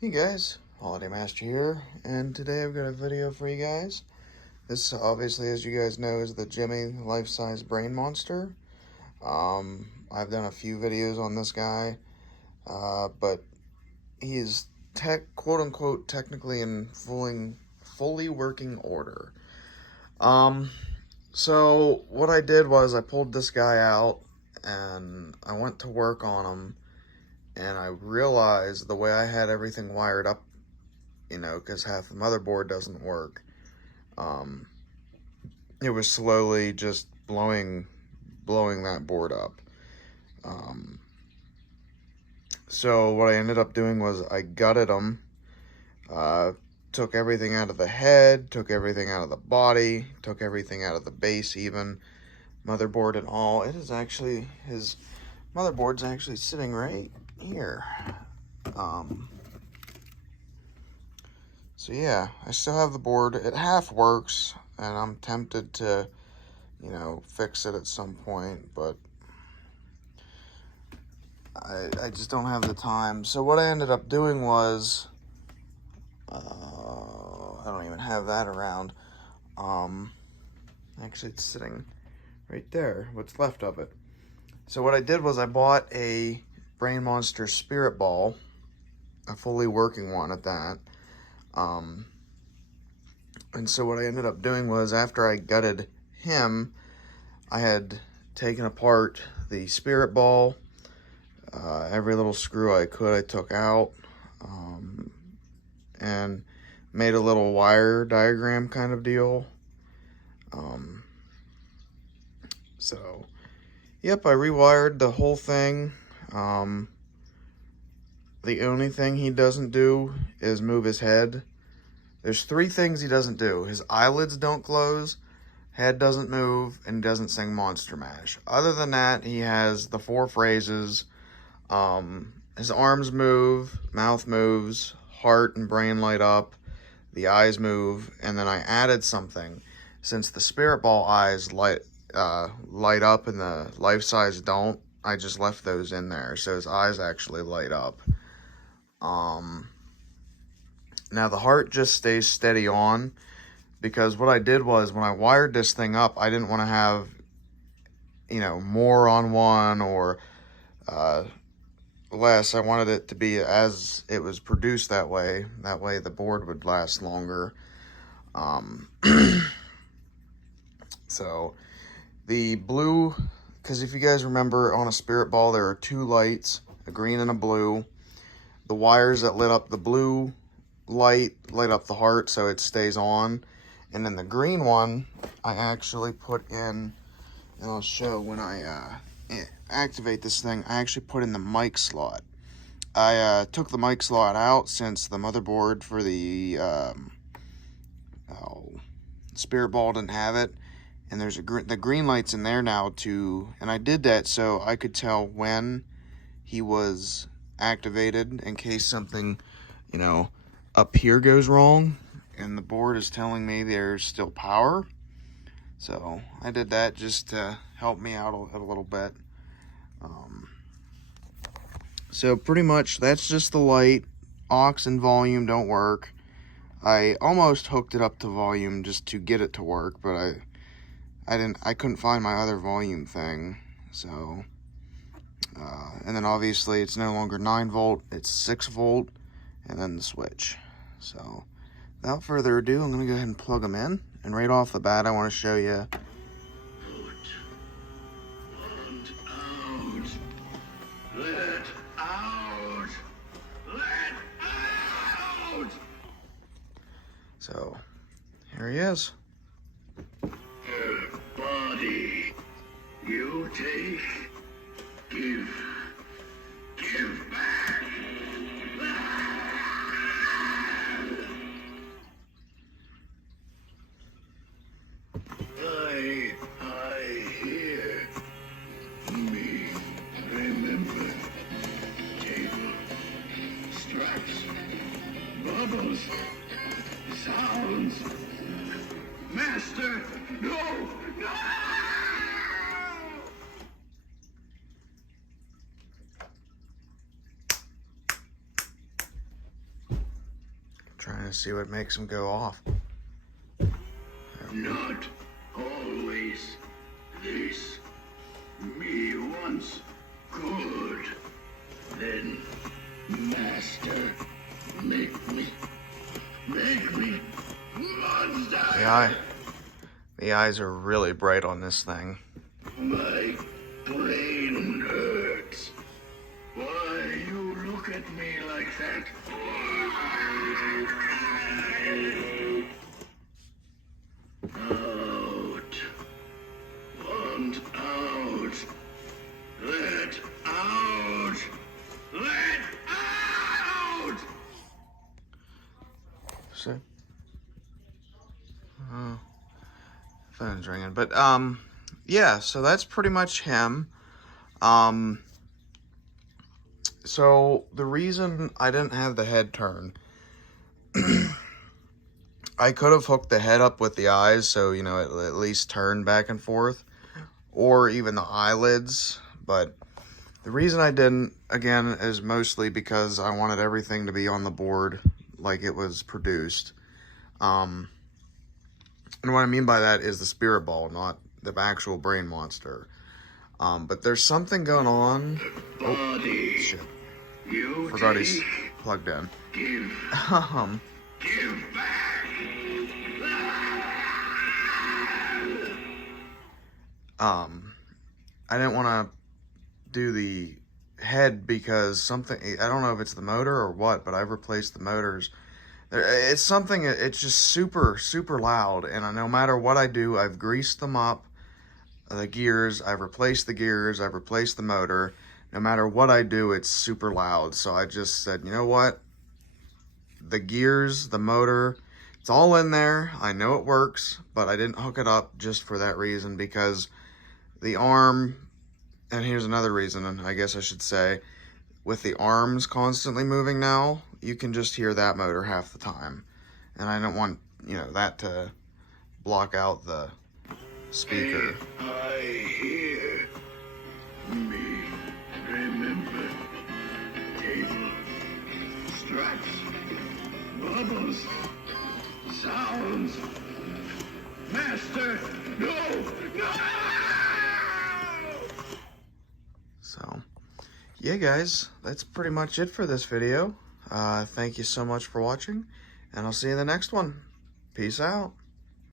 Hey guys, Holiday Master here, and today I've got a video for you guys. This obviously, as you guys know, is the Gemmy life-size brain monster. I've done a few videos on this guy, but he is quote-unquote technically in fully working order. So what I did was I pulled this guy out and I went to work on him, and I realized the way I had everything wired up, because half the motherboard doesn't work. It was slowly just blowing that board up. So what I ended up doing was I gutted them, took everything out of the head, took everything out of the body, took everything out of the base, even motherboard and all. His motherboard's actually sitting right here. So yeah, I still have the board. It half works, and I'm tempted to, fix it at some point, but I just don't have the time. So what I ended up doing was, I don't even have that around. Actually, it's sitting right there, what's left of it. So what I did was I bought a Brain Monster Spirit Ball, a fully working one at that. And so what I ended up doing was, after I gutted him, I had taken apart the Spirit Ball. Every little screw I could, I took out, and made a little wire diagram kind of deal. So, yep, I rewired the whole thing. The only thing he doesn't do is move his head. There's 3 things he doesn't do. His eyelids don't close, head doesn't move, and doesn't sing Monster Mash. Other than that, he has the 4 phrases. His arms move, mouth moves, heart and brain light up, the eyes move, and then I added something. Since the Spirit Ball eyes light up and the life size don't, I just left those in there, so his eyes actually light up. Now the heart just stays steady on, because what I did was, when I wired this thing up, I didn't want to have, more on one or less. I wanted it to be as it was produced that way. That way the board would last longer. So the blue, because if you guys remember, on a Spirit Ball there are 2 lights, a green and a blue. The wires that lit up the blue light up the heart, so it stays on. And then the green one I actually put in, and I'll show when I activate this thing, I actually put in the mic slot. I took the mic slot out since the motherboard for the Spirit Ball didn't have it, and there's the green light's in there now too. And I did that so I could tell when he was activated, in case something, up here goes wrong and the board is telling me there's still power. So I did that just to help me out a little bit. So pretty much that's just the light. Aux and volume don't work. I almost hooked it up to volume just to get it to work, but I couldn't find my other volume thing. So and then obviously it's no longer 9 volt, it's 6 volt, and then the switch. So without further ado, I'm going to go ahead and plug them in. And right off the bat, I want to show you. Let out! Let out! So, here he is. Body, you take, give back. I hear me, remember, table, straps, bubbles, sounds, master, no! trying to see what makes him go off. Not always this. Me once good, then master. Make me monster. The eyes are really bright on this thing. My brain hurts. Why you look at me like that? Out. Want out. Let out. Let out. See? Phone's ringing. But, yeah, so that's pretty much him. So the reason I didn't have the head turn, I could have hooked the head up with the eyes, so, you know, it at least turned back and forth, or even the eyelids, but the reason I didn't, again, is mostly because I wanted everything to be on the board like it was produced. And what I mean by that is the spirit ball, not the actual brain monster. But there's something going on. Oh, shit. Forgot he's plugged in. Give back. I didn't want to do the head because something, I don't know if it's the motor or what, but I've replaced the motors. It's something, it's just super, super loud, and no matter what I do, I've greased them up, the gears, I've replaced the gears, I've replaced the motor. No matter what I do, it's super loud, so I just said, you know what, the gears, the motor, it's all in there, I know it works, but I didn't hook it up just for that reason, because the arm, and here's another reason, and I guess I should say, with the arms constantly moving now, you can just hear that motor half the time. And I don't want, you know, that to block out the speaker. I hear me. Remember. Table. Straps. Bubbles. Sounds. Master. No. No. So, yeah, guys, that's pretty much it for this video. Thank you so much for watching, and I'll see you in the next one. Peace out.